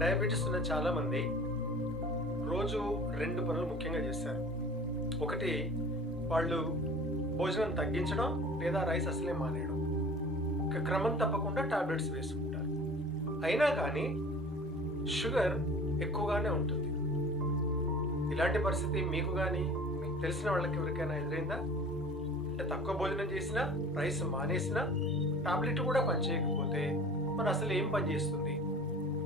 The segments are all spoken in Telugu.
డయాబెటీస్ ఉన్న చాలామంది రోజు 2 పనులు ముఖ్యంగా చేస్తారు. ఒకటి, వాళ్ళు భోజనం తగ్గించడం లేదా రైస్ అసలే మానేయడం. ఇక క్రమం తప్పకుండా టాబ్లెట్స్ వేసుకుంటారు. అయినా కానీ షుగర్ ఎక్కువగానే ఉంటుంది. ఇలాంటి పరిస్థితి మీకు కానీ మీకు తెలిసిన వాళ్ళకి ఎవరికైనా ఎదురైందా? అంటే తక్కువ భోజనం చేసినా, రైస్ మానేసినా, టాబ్లెట్ కూడా పనిచేయకపోతే మరి అసలు ఏం పని చేస్తుంది?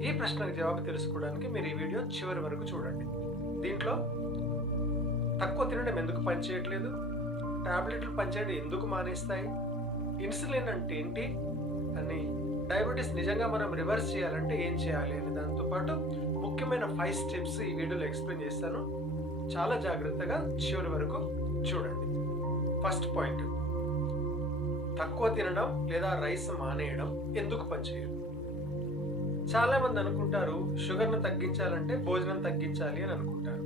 ఈ ప్రశ్నకు జవాబు తెలుసుకోవడానికి మీరు ఈ వీడియో చివరి వరకు చూడండి. దీంట్లో తక్కువ తినడం ఎందుకు పనిచేయట్లేదు, టాబ్లెట్లు పనిచేయడం ఎందుకు మానేస్తాయి, ఇన్సులిన్ అంటే ఏంటి అని, డయాబెటీస్ నిజంగా మనం రివర్స్ చేయాలంటే ఏం చేయాలి అని దాంతోపాటు ముఖ్యమైన 5 స్టెప్స్ ఈ వీడియోలో ఎక్స్ప్లెయిన్ చేస్తాను. చాలా జాగ్రత్తగా చివరి వరకు చూడండి. ఫస్ట్ పాయింట్, తక్కువ తినడం లేదా రైస్ మానేయడం ఎందుకు పనిచేయదు? చాలా మంది అనుకుంటారు షుగర్ను తగ్గించాలంటే భోజనం తగ్గించాలి అని అనుకుంటారు.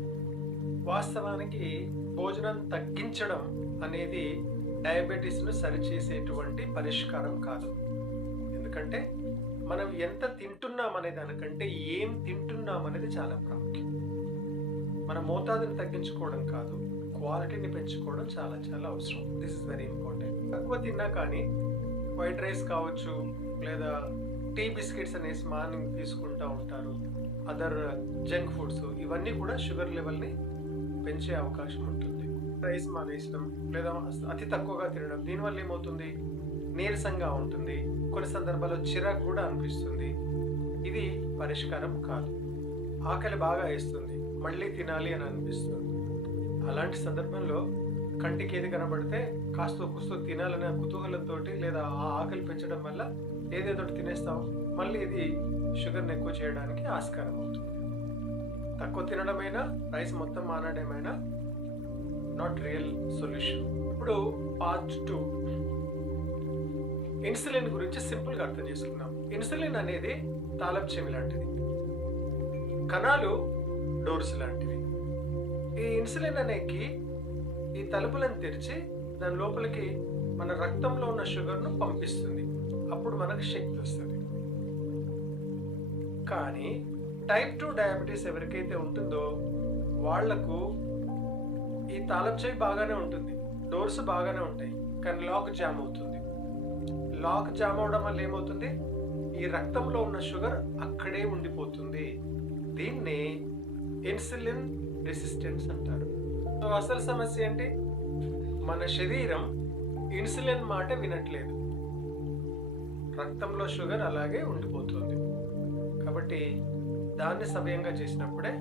వాస్తవానికి భోజనం తగ్గించడం అనేది డయాబెటీస్ను సరిచేసేటువంటి పరిష్కారం కాదు. ఎందుకంటే మనం ఎంత తింటున్నాం అనే దానికంటే ఏం తింటున్నాం అనేది చాలా ప్రాముఖ్యం. మన మోతాదుని తగ్గించుకోవడం కాదు, క్వాలిటీని పెంచుకోవడం చాలా చాలా అవసరం. This is very important. తక్కువ తిన్నా కానీ వైట్ రైస్ కావచ్చు, లేదా టీ బిస్కెట్స్ అనేసి మార్నింగ్ తీసుకుంటూ ఉంటారు, అదర్ జంక్ ఫుడ్స్, ఇవన్నీ కూడా షుగర్ లెవెల్ని పెంచే అవకాశం ఉంటుంది. రైస్ మానేయడం లేదా అతి తక్కువగా తినడం, దీనివల్ల ఏమవుతుంది? నీరసంగా ఉంటుంది, కొన్ని సందర్భాల్లో చిరాకు కూడా అనిపిస్తుంది. ఇది పరిష్కారం కాదు. ఆకలి బాగా వేస్తుంది, మళ్ళీ తినాలి అని అనిపిస్తుంది. అలాంటి సందర్భంలో కంటికి ఏది కనబడితే కాస్తో కూస్తో తినాలనే కుతూహలంతో లేదా ఆ ఆకలి పెంచడం వల్ల ఏదేదో తినేస్తాం, మళ్ళీ ఇది షుగర్ని ఎక్కువ చేయడానికి ఆస్కారం అవుతుంది. తక్కువ తినడమైనా, రైస్ మొత్తం మానడమైనా నాట్ రియల్ సొల్యూషన్. ఇప్పుడు పార్ట్ 2, ఇన్సులిన్ గురించి సింపుల్గా అర్థం చేసుకుందాం. ఇన్సులిన్ అనేది తాళపు చెవి లాంటిది, కణాలు డోర్స్ లాంటివి. ఈ ఇన్సులిన్ అనేకి ఈ తలుపులను తెరిచి దాని లోపలికి మన రక్తంలో ఉన్న షుగర్ను పంపిస్తుంది. అప్పుడు మనకు శక్తి వస్తుంది. కానీ టైప్ 2 డయాబెటీస్ ఎవరికైతే ఉంటుందో వాళ్లకు ఈ తాళపు చెవి బాగానే ఉంటుంది, డోర్స్ బాగానే ఉంటాయి, కానీ లాక్ జామ్ అవుతుంది. లాక్ జామ్ అవడం వల్ల ఏమవుతుంది? ఈ రక్తంలో ఉన్న షుగర్ అక్కడే ఉండిపోతుంది. దీన్ని ఇన్సులిన్ రెసిస్టెన్స్ అంటారు. సో అసలు సమస్య ఏంటి? మన శరీరం ఇన్సులిన్ మాట వినట్లేదు, రక్తంలో షుగర్ అలాగే ఉండిపోతుంది. కాబట్టి దాన్ని సవ్యంగా చేసినప్పుడే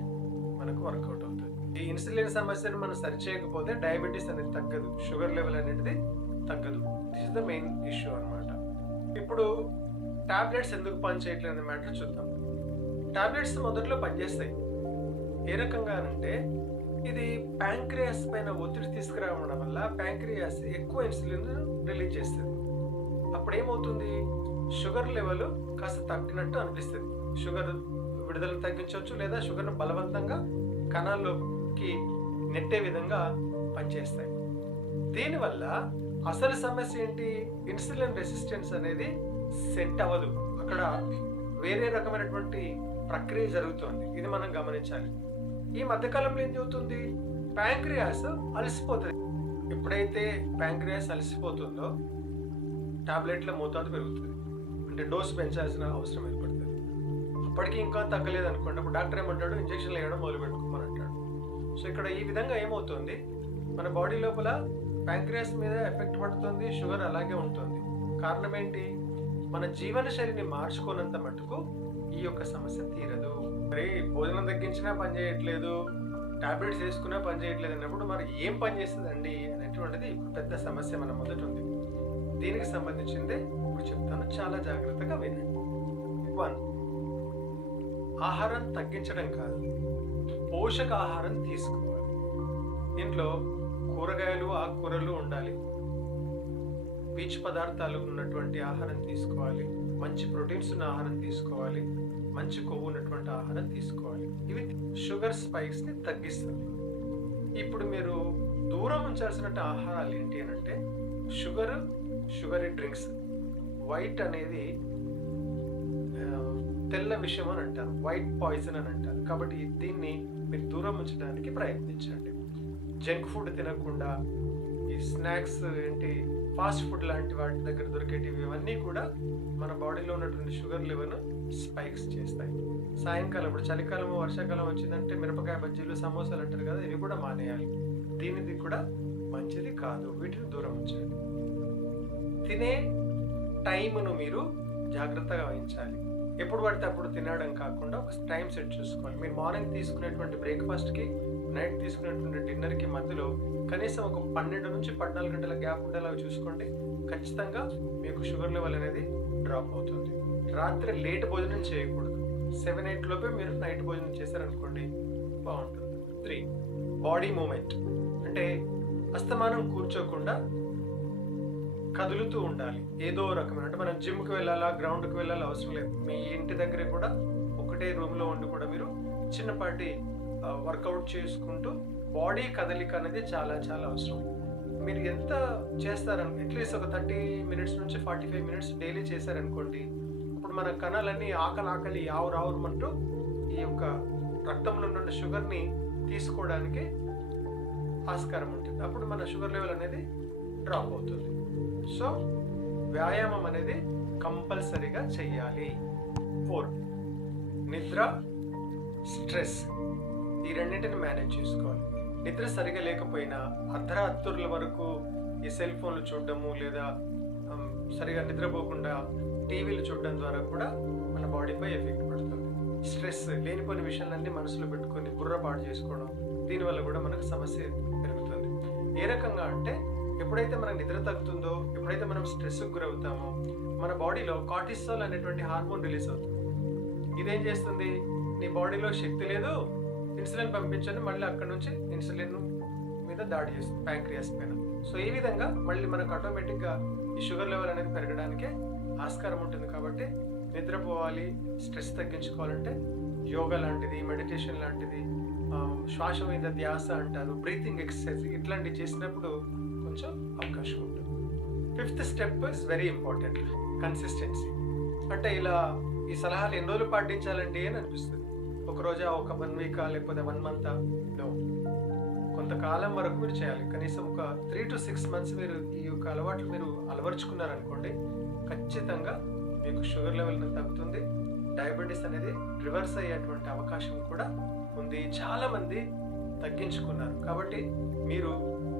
మనకు వర్కౌట్ అవుతుంది. ఈ ఇన్సులిన్ సమస్యను మనం సరిచేయకపోతే డయాబెటీస్ అనేది తగ్గదు, షుగర్ లెవెల్ అనేది తగ్గదు. This is the main issue అన్నమాట. ఇప్పుడు టాబ్లెట్స్ ఎందుకు పనిచేయట్లేదు అనే మ్యాటర్ చూద్దాం. టాబ్లెట్స్ మొదట్లో పనిచేస్తాయి. ఏ రకంగా అంటే, ఇది ప్యాంక్రియాస్ పైన ఒత్తిడి తీసుకురావడం వల్ల ప్యాంక్రియాస్ ఎక్కువ ఇన్సులిన్ రిలీజ్ చేస్తుంది. అప్పుడు ఏమవుతుంది? షుగర్ లెవెల్ కాస్త తగ్గినట్టు అనిపిస్తుంది. షుగర్ విడుదలను తగ్గించవచ్చు, లేదా షుగర్ను బలవంతంగా కణాల్లోకి నెట్టే విధంగా పనిచేస్తాయి. దీనివల్ల అసలు సమస్య ఏంటి? ఇన్సులిన్ రెసిస్టెన్స్ అనేది సెట్ అవ్వదు. అక్కడ వేరే రకమైనటువంటి ప్రక్రియ జరుగుతుంది. ఇది మనం గమనించాలి. ఈ మధ్యకాలంలో ఏం జరుగుతుంది? ప్యాంక్రియాస్ అలసిపోతుంది. ఎప్పుడైతే ప్యాంక్రియాస్ అలసిపోతుందో టాబ్లెట్ల మోతాదు పెరుగుతుంది, అంటే డోస్ పెంచాల్సిన అవసరం ఏర్పడుతుంది. అప్పటికి ఇంకా తగ్గలేదు అనుకోండి, అప్పుడు డాక్టర్ ఏమంటాడు? ఇంజక్షన్లు వేయడం మొదలు పెట్టుకోమని అంటాడు. సో ఇక్కడ ఈ విధంగా ఏమవుతుంది? మన బాడీ లోపల ప్యాంక్రియాస్ మీద ఎఫెక్ట్ పడుతుంది, షుగర్ అలాగే ఉంటుంది. కారణం ఏంటి? మన జీవన శైలిని మార్చుకోనంత మటుకు ఈ యొక్క సమస్య తీరదు. మరి భోజనం తగ్గించినా పని చేయట్లేదు, టాబ్లెట్స్ వేసుకున్నా పని చేయట్లేదు అన్నప్పుడు మరి ఏం పని చేస్తుందండి అనేటువంటిది ఇప్పుడు పెద్ద సమస్య మన మొదట ఉంది. దీనికి సంబంధించింది ఇప్పుడు చెప్తాను, చాలా జాగ్రత్తగా వినండి. 1, ఆహారం తగ్గించడం కాదు, పోషకాహారం తీసుకోవాలి. దీంట్లో కూరగాయలు, ఆకుకూరలు ఉండాలి, పీచు పదార్థాలు ఉన్నటువంటి ఆహారం తీసుకోవాలి, మంచి ప్రోటీన్స్ ఉన్న ఆహారం తీసుకోవాలి, మంచి కొవ్వు ఉన్నటువంటి ఆహారం తీసుకోవాలి. ఇవి షుగర్ స్పైక్స్ని తగ్గిస్తుంది. ఇప్పుడు మీరు దూరం ఉంచాల్సిన ఆహారాలు ఏంటి అని అంటే, షుగరీ డ్రింక్స్, వైట్ అనేది తెల్ల విషం అని అంటారు, వైట్ పాయిజన్ అని అంటారు. కాబట్టి దీన్ని మీరు దూరం ఉంచడానికి ప్రయత్నించండి. జంక్ ఫుడ్ తినకుండా ఈ స్నాక్స్ ఏంటి ఫాస్ట్ ఫుడ్ లాంటి వాటి దగ్గర దొరికేటివి ఇవన్నీ కూడా మన బాడీలో ఉన్నటువంటి షుగర్ లెవెల్ స్పైక్స్ చేస్తాయి. సాయంకాలం ఇప్పుడు చలికాలం వర్షాకాలం వచ్చిందంటే మిరపకాయ బజ్జీలు సమోసాలు అంటారు కదా, ఇవి కూడా మానేయాలి. దీనిది కూడా మంచిది కాదు, వీటిని దూరం ఉంచండి. తినే టైంను మీరు జాగ్రత్తగా వహించాలి. ఎప్పుడు పడితే అప్పుడు తినడం కాకుండా ఒక టైం సెట్ చేసుకోవాలి. మీరు మార్నింగ్ తీసుకునేటువంటి బ్రేక్ఫాస్ట్కి నైట్ తీసుకునేటువంటి డిన్నర్కి మధ్యలో కనీసం ఒక 12 నుంచి 14 గంటల గ్యాప్ ఉండేలాగా చూసుకోండి. ఖచ్చితంగా మీకు షుగర్ లెవెల్ అనేది డ్రాప్ అవుతుంది. రాత్రి లేట్ భోజనం చేయకూడదు. 7-8 లోపే మీరు నైట్ భోజనం చేశారనుకోండి బాగుంటుంది. 3 బాడీ మూమెంట్ అంటే అస్తమానం కూర్చోకుండా కదులుతూ ఉండాలి. ఏదో రకమైన అంటే మనం జిమ్కి వెళ్ళాలా గ్రౌండ్కి వెళ్ళాలా అవసరం లేదు. మీ ఇంటి దగ్గర కూడా ఒకటే రూమ్లో ఉండి కూడా మీరు చిన్నపాటి వర్కౌట్ చేసుకుంటూ బాడీ కదలిక అనేది చాలా చాలా అవసరం. మీరు ఎంత చేస్తారని అట్లీస్ట్ ఒక 30 మినిట్స్ నుంచి 45 మినిట్స్ డైలీ చేశారనుకోండి, అప్పుడు మన కణాలన్నీ ఆకలి ఆవురావురమంటూ ఈ యొక్క రక్తంలో ఉన్న షుగర్ని తీసుకోవడానికి ఆస్కారం ఉంటుంది. అప్పుడు మన షుగర్ లెవెల్ అనేది డ్రాప్ అవుతుంది. సో వ్యాయామం అనేది కంపల్సరీగా చెయ్యాలి. 4 నిద్ర, స్ట్రెస్, ఈ రెండింటిని మేనేజ్ చేసుకోవాలి. నిద్ర సరిగా లేకపోయినా అర్ధరాత్రుల వరకు ఈ సెల్ ఫోన్లు చూడడము లేదా సరిగా నిద్రపోకుండా టీవీలు చూడడం ద్వారా కూడా మన బాడీపై ఎఫెక్ట్ పడుతుంది. స్ట్రెస్, లేనిపోయిన విషయాలన్నీ మనసులో పెట్టుకొని బుర్రపాటు చేసుకోవడం, దీనివల్ల కూడా మనకు సమస్య పెరుగుతుంది. ఏ రకంగా అంటే ఎప్పుడైతే మనకు నిద్ర తగ్గుతుందో, ఎప్పుడైతే మనం స్ట్రెస్కి గురవుతామో మన బాడీలో కార్టిసాల్ అనేటువంటి హార్మోన్ రిలీజ్ అవుతుంది. ఇదేం చేస్తుంది, నీ బాడీలో శక్తి లేదు, ఇన్సులిన్ పంపించండి, మళ్ళీ అక్కడ నుంచి ఇన్సులిన్ మీద దాడి చేస్తుంది ప్యాంక్రియాస్ పైన. సో ఈ విధంగా మళ్ళీ మనకు ఆటోమేటిక్గా ఈ షుగర్ లెవెల్ అనేది పెరగడానికే ఆస్కారం ఉంటుంది. కాబట్టి నిద్రపోవాలి, స్ట్రెస్ తగ్గించుకోవాలంటే యోగా లాంటిది, మెడిటేషన్ లాంటిది, శ్వాస మీద ధ్యాస అంటారు, బ్రీతింగ్ ఎక్సర్సైజ్ ఇట్లాంటివి చేసినప్పుడు కొంచెం అవకాశం ఉంటుంది. 5th step is very important, consistency. అంటే ఇలా ఈ సలహాలు ఎన్ని రోజులు పాటించాలండి అని అనిపిస్తుంది. ఒక రోజా, ఒక 1 వీకా, లేకపోతే 1 మంతా? నో, కొంతకాలం వరకు మీరు చేయాలి. కనీసం ఒక 3 to 6 months మీరు ఈ యొక్క అలవాట్లు మీరు అలవర్చుకున్నారనుకోండి, ఖచ్చితంగా మీకు షుగర్ లెవెల్ తగ్గుతుంది. డయాబెటీస్ అనేది రివర్స్ అయ్యేటువంటి అవకాశం కూడా ఉంది. చాలామంది తగ్గించుకున్నారు. కాబట్టి మీరు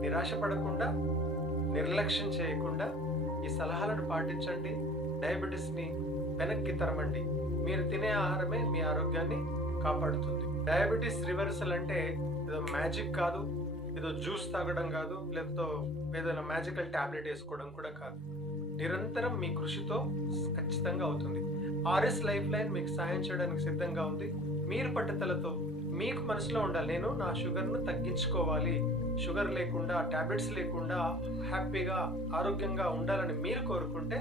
నిరాశపడకుండా, నిర్లక్ష్యం చేయకుండా ఈ సలహాలను పాటించండి. డయాబెటీస్ని వెనక్కి తరమండి. మీరు తినే ఆహారమే మీ ఆరోగ్యాన్ని కాపాడుతుంది. డయాబెటీస్ రివర్సల్ అంటే ఏదో మ్యాజిక్ కాదు, ఏదో జ్యూస్ తాగడం కాదు, లేకపోతే ఏదైనా మ్యాజికల్ ట్యాబ్లెట్ వేసుకోవడం కూడా కాదు. నిరంతరం మీ కృషితో ఖచ్చితంగా అవుతుంది. ఆర్ఎస్ లైఫ్ లైన్ మీకు సాయం చేయడానికి సిద్ధంగా ఉంది. మీరు పట్టుదలతో మీకు మనసులో ఉండాలి, నేను నా షుగర్ను తగ్గించుకోవాలి, షుగర్ లేకుండా, ట్యాబ్లెట్స్ లేకుండా హ్యాపీగా ఆరోగ్యంగా ఉండాలని మీరు కోరుకుంటే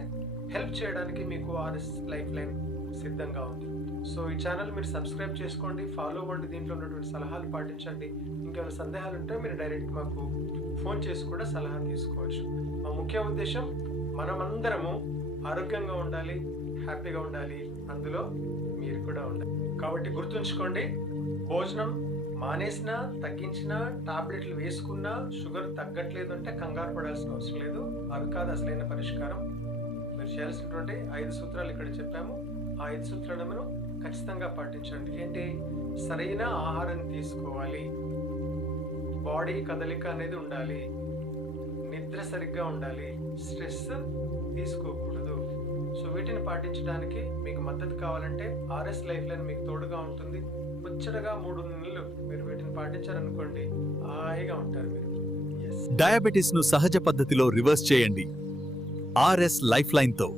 హెల్ప్ చేయడానికి మీకు ఆర్ఎస్ లైఫ్ లైన్ సిద్ధంగా ఉంది. సో ఈ ఛానల్ మీరు సబ్స్క్రైబ్ చేసుకోండి, ఫాలో అవ్వండి, దీంట్లో ఉన్నటువంటి సలహాలు పాటించండి. ఇంకేమైనా సందేహాలు ఉంటే మీరు డైరెక్ట్ మాకు ఫోన్ చేసి కూడా సలహా తీసుకోవచ్చు. మా ముఖ్య ఉద్దేశం మనమందరము ఆరోగ్యంగా ఉండాలి, హ్యాపీగా ఉండాలి, అందులో మీరు కూడా ఉండాలి. కాబట్టి గుర్తుంచుకోండి, భోజనం మానేసినా, తగ్గించినా, టాబ్లెట్లు వేసుకున్నా షుగర్ తగ్గట్లేదు అంటే కంగారు పడాల్సిన అవసరం లేదు. అవి కాదు అసలైన పరిష్కారం. మీరు చేయాల్సినటువంటి 5 సూత్రాలు ఇక్కడ చెప్పాము. ఆ 5 సూత్రాలను ఖచ్చితంగా పాటించండి. ఏంటి? సరైన ఆహారం తీసుకోవాలి, బాడీ కదలిక అనేది ఉండాలి, నిద్ర సరిగ్గా ఉండాలి, స్ట్రెస్ తీసుకోకూడదు. సో వీటిని పాటించడానికి మీకు మద్దతు కావాలంటే ఆర్ఎస్ లైఫ్ లైన్ మీకు తోడుగా ఉంటుంది. ముచ్చటగా 3 నెలలు మీరు వీటిని పాటించారనుకోండి, హాయిగా ఉంటారు మీరు. డయాబెటిస్ ను సహజ పద్ధతిలో రివర్స్ చేయండి ఆర్ఎస్ లైఫ్ లైన్ తో.